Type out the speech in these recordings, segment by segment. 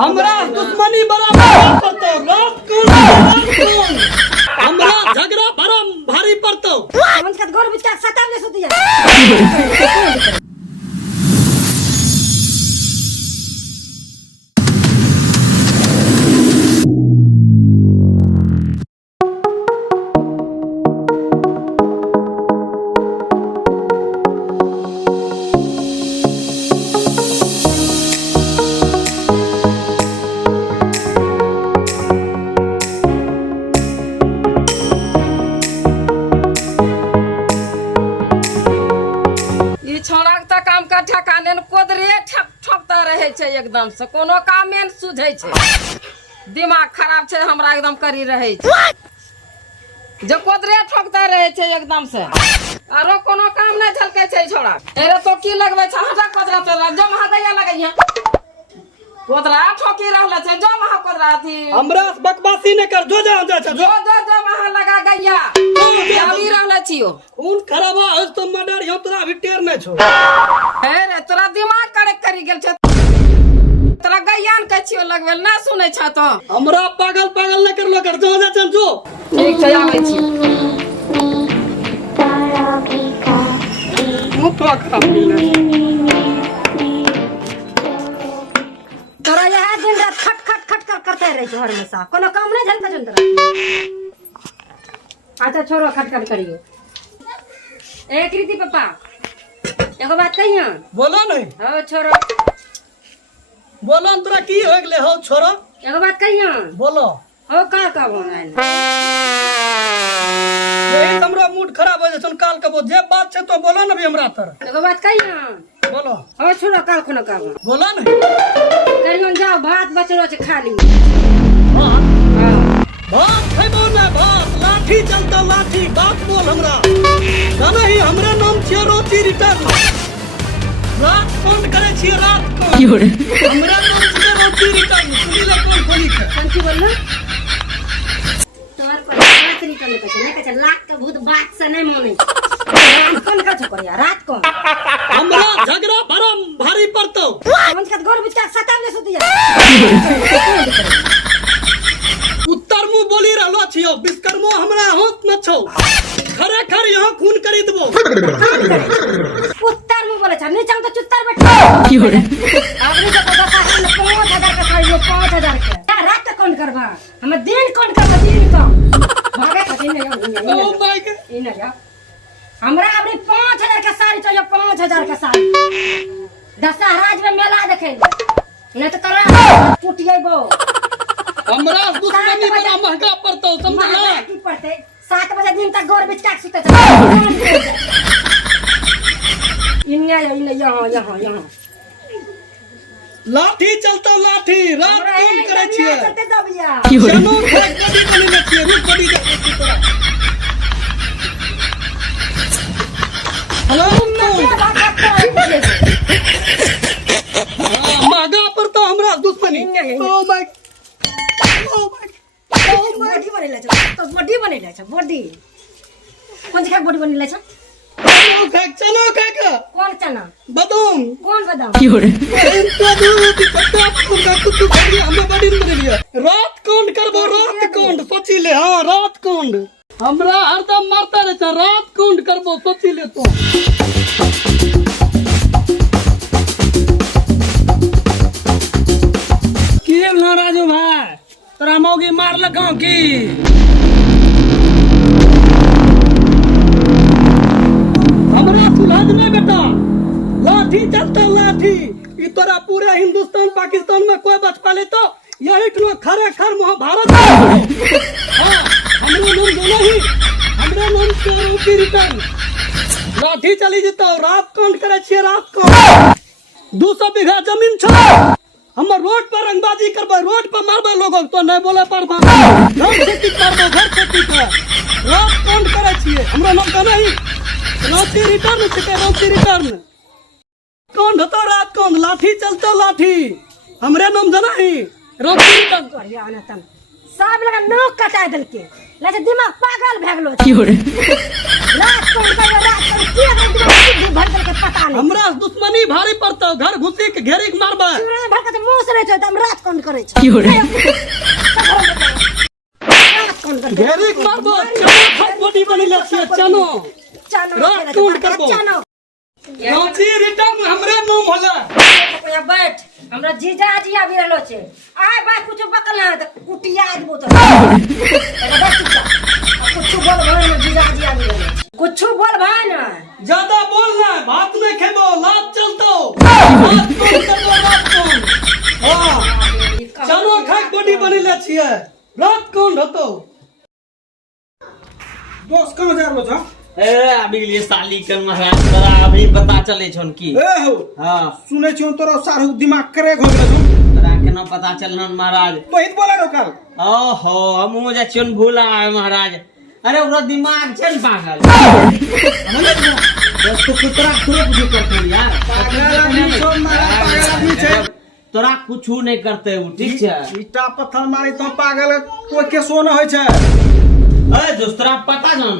हमरा दुश्मनी बराबर पड़तो, रात को हमरा झगड़ा बरम भारी पड़तो। हमन का गोर बिचा सताव ले सुतिया। काम का ठकाने कोदरे ठकता रहे छे एकदम से कोनो काम में सुझे छे। दिमाग खराब छे हमरा एकदम करी रहे छे जो कोदरे ठकता रहे छे एकदम से आरो कोनो काम नहीं झलके छे छोड़ा। अरे तो की लगवे छे हटा कोदरा तो जो महा गया लगैया कोदरा ठोकी रहले छे जो महा कोदरा थी हमरा बकवासी ने कर जो जा जा जो महा लगा गया अभी रहले छियो खून खराबा आज तो मर्डर यो तोरा अभी टेर न छो। अरे तोरा दिमाग कड़े करी गेल छे तोरा गयान के छियो लगवेल ना सुनै छ तो हमरा पागल पागल न करलो कर जो जा चल जो ठीक छै आबै छी मुठवा खराब तोरा यह दिन रात खट खट खट कर करते रहे घर में सा कोनो काम नहीं झलका चंद्र। अच्छा छोड़ो खट खट करियो। ए कृति पापा एगो बात कहियो बोलो नहीं हो छोरो बोलो तोरा की हो गेले हो छोरो एगो बात कहियो बोलो हो का बनाइल यही हमरा मूड खराब हो जसन काल के जे बात छै तो बोलो न भी हमरा तर एगो बात कहियो बोलो हो छोरो काल कोनो का बोलो नहीं कहियो जाओ भात बचलो छै खा ली भात खैबो ना भात लाठी चलता लाठी बात बोल हमरा जाने ही हमरा नाम छियो रोटी रिटर्न रात फोन करे छियो रात को हमरा नाम छियो रोटी रिटर्न सुनी ले कौन खोली के कंची बोललो तोर पर रात निकल के छै नहीं कह लाख के भूत बात से नहीं माने कौन का छोकरिया रात को हमरा झगड़ा बरम भारी पड़तो हमन का गोर बिचा सताव ले सुतिया। उत्तर मुंह बोली रहलो छियो विश्वकर्मो हमरा होत न छौ खरे खर यहां खून करी देबो उत्तर मुंह बोले छ नीचा तो चुत्तर बैठ की हो रे आदमी को पता है 5000 का साड़ी 5000 के रात का कौन करबा हम दिन कौन करबा दिन का भागे खती नहीं ओ माय गॉड ई ना जा हमरा अपनी 5000 का साड़ी चाहिए 5000 का साड़ी दशहराज में मेला देखे नहीं तो तोरा टूटिएबो हमरा दुश्मनी बड़ा महंगा पड़तो समझला की पड़ते 7 बजे दिन तक गोर बिच काट सुते छ इन्ने यहाँ लाठी चलता लाठी रात कौन करे छिए चलते दबिया चलो फेंक बड़ी बनी ले छिए रुक बड़ी दे हेलो मागा पर तो हमरा दुश्मनी ओ माय बॉडी बनेला छ तो बॉडी बनेला छ बॉडी कौन सी बॉडी बनेला छ चलो फेंक कौन चना बदाम कौन बादाम की हो रे इनका दूध पत्ता पूरा कुछ कर हम बड़ी बन लिया रात कौन करबो रात कौन सोची ले हां रात कौन हमरा हरदम मारता रहे छ रात कौन करबो सोची ले तो की ना राजू भाई तोरा मौगी मार लगाओ की हमरा सुलझ में बेटा लाठी चलता लाठी ई तोरा पूरे हिंदुस्तान पाकिस्तान में कोई बच पाले तो यही तो खरे खर महाभारत हां हमरा नाम बोलो ही हमरा नाम से रोटी रिटर्न लाठी चली जतो रात कौन करे छिए रात को 200 बीघा जमीन छ हम रोड पर रंगबाजी करबे रोड पर मारबे लोगन तो नहीं बोले परबा घर खेती करबो घर खेती कर रात कौन करे छिए हमरा नाम का नहीं रोटी रिटर्न छिके रोटी रिटर्न कौन होतो रात कौन लाठी चलतो लाठी हमरे नाम जाना ही रोटी रिटर्न बढ़िया अनतन सब लगा नोक कटा देल के ले दिमाग पागल भ गेलो की हो रे रात कौन करे रात की अगर तुम्हारे भर के पता नहीं हमरा दुश्मनी भारी पड़तो, घर घुसी के घेरी के मारबे। पूरा भर के मुंह से रहे छ, हम रात कौन करे छ? रात कौन करे? घेरी के मारबो, चनो खत बॉडी बनेला छियै, चनो। रात कौन करबो? रांची रिटर्न हमरे नाम होला। कोया बैठ, हमरा जीजा जी आबि रहलो छे। आय भाई कुछ बकला त कुटिया देबो त। कुछ बोल भाई न जीजा जी आबि रहलो। कुछ बोल भाई न। ज्यादा बोलना, भात में खेबो, लात चलतो। रात कौन करबो, रात कौन? हां, चनो खत बॉडी बनेला छियै, रात कौन होतो? दोस्त कहाँ जा रहलो छ? ए अभी लिए साली के महाराज तोरा अभी पता चले छन की? ए हो, हां सुने छियो तोरा सारू दिमाग क्रैक हो गेलो छ। तोरा केना पता चललन महाराज? बहुत बोला रो कल। ओहो हमहु जे छियन भूला है महाराज। अरे ओकरा दिमाग छै न पागल। दोस्त तो कुतरा थोड़े कुछ करते यार। पागल आदमी छोड़ मारा, पागल आदमी छै। तोरा कुछ नहीं करते उ, ठीक छै? ईटा पत्थर मारी तो पागल कोई के सोना होय छै। ए दोस्त तोरा पता जान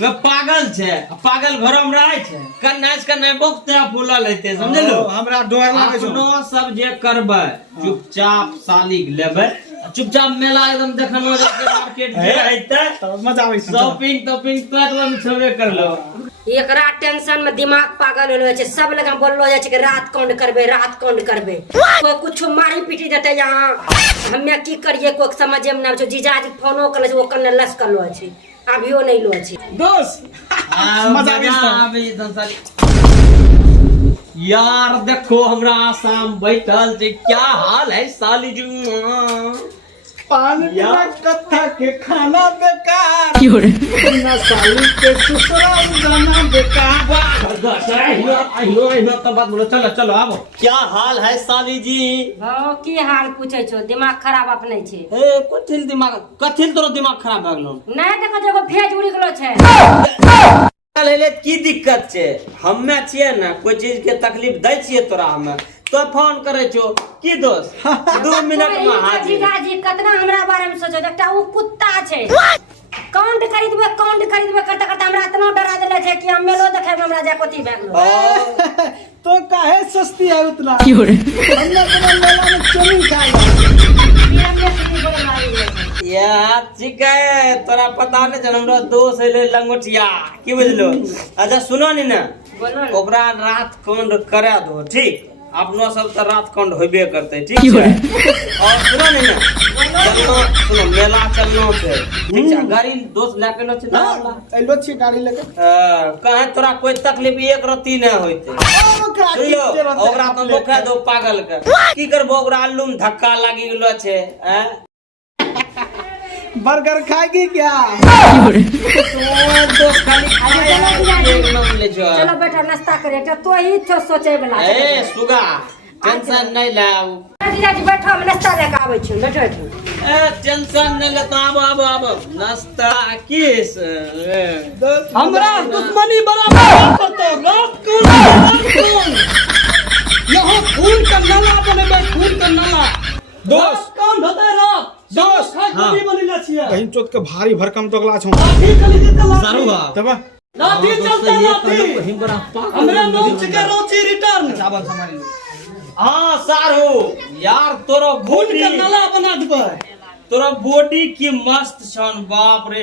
वे पागल छै, पागल घर में रहे छै, कन्नास कन्ने बोकते फूलल हेते, समझलो? हमरा डर लागे छ। अपनो सब जे करबै चुपचाप साली के लेबै, चुपचाप मेला एकदम देखनो जाके मार्केट जे हेते मजा आबै छ। शॉपिंग टॉपिंग तो में छबे करलो। एकरा टेंशन में दिमाग पागल होलो छै। सब लगा बोललो जाय छै कि रात कौन करबे, रात कौन करबे। कोई कुछ मारी पीटी देते यहाँ, हमे की करिए कोई समझे में ना आबै छै। जीजाजी फोनो करले छै, ओ कन्ने लस करलो छै, अभियो नहीं लो छै। दोस्त मजा आबै छ। साली यार देखो हमरा आसाम बैठल छै, क्या हाल है साली जी? पान का कथा के खाना बेकार, ना साली के ससुराल जाना बेकार। तो बात बोलो, चलो चलो आबो। क्या हाल है साली जी? हां की हाल पूछै छो? दिमाग खराब अपने छै। ए कथिल दिमाग, कथिल तोरो दिमाग खराब भ गेलो? नहीं देखो जेगो भेज उड़ी गेलो छै। ले की दिक्कत छै? हम्मे छियै ना, कोई चीज के तकलीफ दै छियै तोरा हम्मे, तो फोन करे छो की दोस्त 2 मिनट में हाजिर। जीजाजी कतना हमरा बारे में सोचो, एकटा उ कुत्ता छै। काउंट खरीदबे करते करते हमरा इतना डरा देले छै कि हम मेलो देखे में हमरा जा कोती भए गेलो। तो काहे सस्ती है उतना? हमने तो मेला में चोरी खाई। यार ठीक है, तोरा पता नहीं चल हमरा दोस्त है लंगोटिया, की बुझलो? अच्छा सुनो नी ना, ओकरा रात कांड करा दो, ठीक? अपनो सब तो रात कांड होबे करते, ठीक है? और सुनो नी ना, सुनो मेला चलनो छै, ठीक है? गाड़ी दोस्त लेके लो छै ना? एलो छी गाड़ी लेके। कहे तोरा कोई तकलीफ एक रत्ती न होते। ओकरा तो धोखा दो पागल के, की करबो? ओकरा अल्लू में धक्का लागी गेलो छै। बर्गर खाएगी क्या? दोस्त खाली चलो बेटा नाश्ता करे, तो ही तो सोचे वाला। ए सुगा टेंशन नहीं लाओ। जीजाजी बैठो, हम नाश्ता लेके आबै छी, बैठो। ए टेंशन नहीं ले, तो आबो नाश्ता किस? हमरा दुश्मनी बराबर पड़तो, रात कौन? यहाँ खून का नाला बनेबे, खून का नाला। दोस्त कौन होते रात? दोस्त, खाई बॉडी बनेला छियै। बहिन चोत के भारी भरकम तगला छौ। लाठी चली जेते, लाठी। तब लाठी चलते, लाठी। हमरा नाम छिके रोची रिटर्न। हाँ सारू यार, तोरो खून बॉडी का नाला बना देबै। तोरा बॉडी की मस्त छन, बाप रे।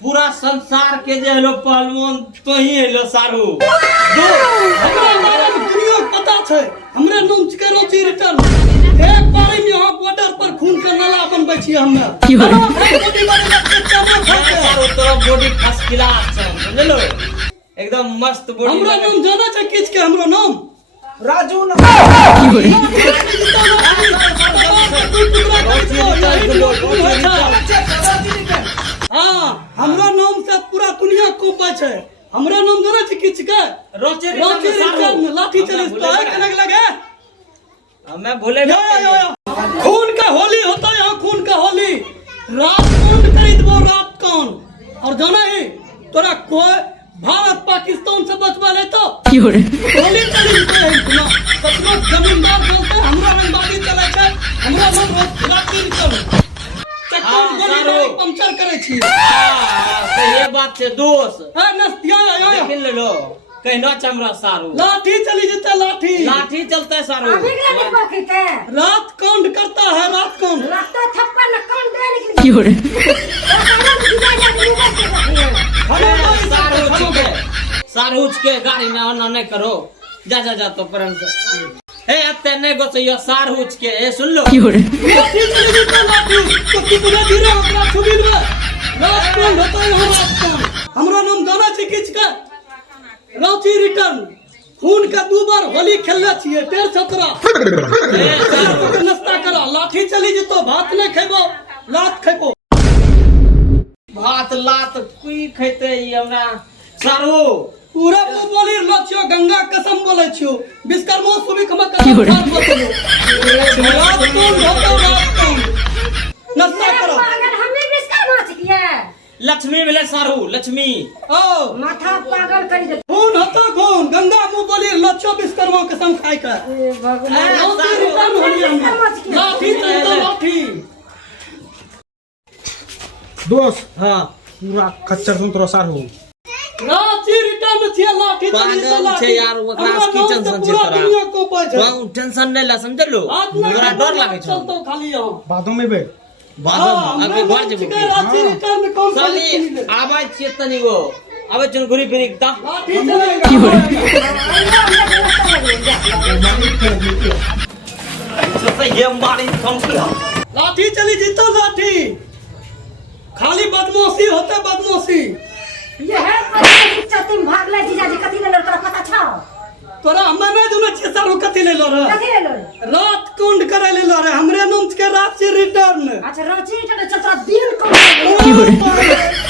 पूरा संसार के जे हेलो पहलवान तो ही हेलो सारू। हमरा बारे में दुनिया को पता छै, हमरा नाम छिके रोची रिटर्न। एक बारी में यहाँ बॉर्डर पर खून का नाला बनबै छियै हम्मे। बॉडी बनेला छियै, चमक होते। सारू तोरा बॉडी फर्स्ट क्लास छन, समझलो? एकदम मस्त बॉडी। हमरा नाम जाना छै किछ के? हमरा नाम राजू न हाँ, हमरा नाम से पूरा दुनिया कोपै छै। हमरा नाम जाना छै किछ के? रोची रोची रिटर्न। लाठी चली तो कनक लगे। मैं भूले खून का होली होता है यहाँ, खून का होली। रात कौन करी देबो, रात कौन? और जाना है तोरा कोई भारत पाकिस्तान से बचवा ले तो होली चली तो कतनो जमींदार बोलते हमरा रंगबाजी चले छै, हमरा मन रोज राती निकल चक्कर गोली पंचर करे छी। ये बात छै दोस्त। ए नस्तिया या देख ले लो कहना चमरा सारू लाठी चली जीता लाठी लाठी चलता है सारू अभी के लिए पॉकेट है रात कांड करता है रात कांड लगता थप्पड़ न कौन दे निकली सारूच के गाड़ी ना ना नहीं करो जा जा जा तो परम से ए अत्ते ने गोसैया सारूच के ए सुन लो लाठी चली जीता लाठी तो तू पूरा धीरे ओकरा छुबी में रात कांड होता है रात कांड हमरा नाम गाना छी किछ का रांची रिटर्न खून का 2 बार होली खेलले छिए 1.5 नाश्ता करा लाठी चली जीतो भात नहीं खेबो लात खेबो भात लात कुई खैते ई हमरा सारू पूरा वो बोली लछियो गंगा कसम बोले छियो विश्वकर्मा सुबी खमा कसम बात बोलो रात कौन होता रात कौन नाश्ता करो पागल हमें विश्वकर्मा छिए लक्ष्मी मिले सारू लक्ष्मी ओ माथा पागल कर दे खून होता खून गंगा मुंह बोली लछियो विश्वकर्मा कसम खाई का रांची रिटर्न होली हम लाठी चलता लाठी दोस्त हां पूरा खच्चर सुन तोरा सार हो रांची रिटर्न छिए लाठी चली तो पागल लाठी छे यार ओकरा की टेंशन छै तोरा दुनिया को पाए छै तू टेंशन नहीं ला समझलो तोरा डर लागे छ चलतो खाली यहां बादों में बे बाद आगे घर जेबो रांची रिटर्न में कौन साली आवाज छिए तनी गो आवे चल घुरी फिरी ता लाठी चलेगा से ये मारी कम कर लाठी चली जीतो लाठी खाली बदमाशी होता बदमाशी ये है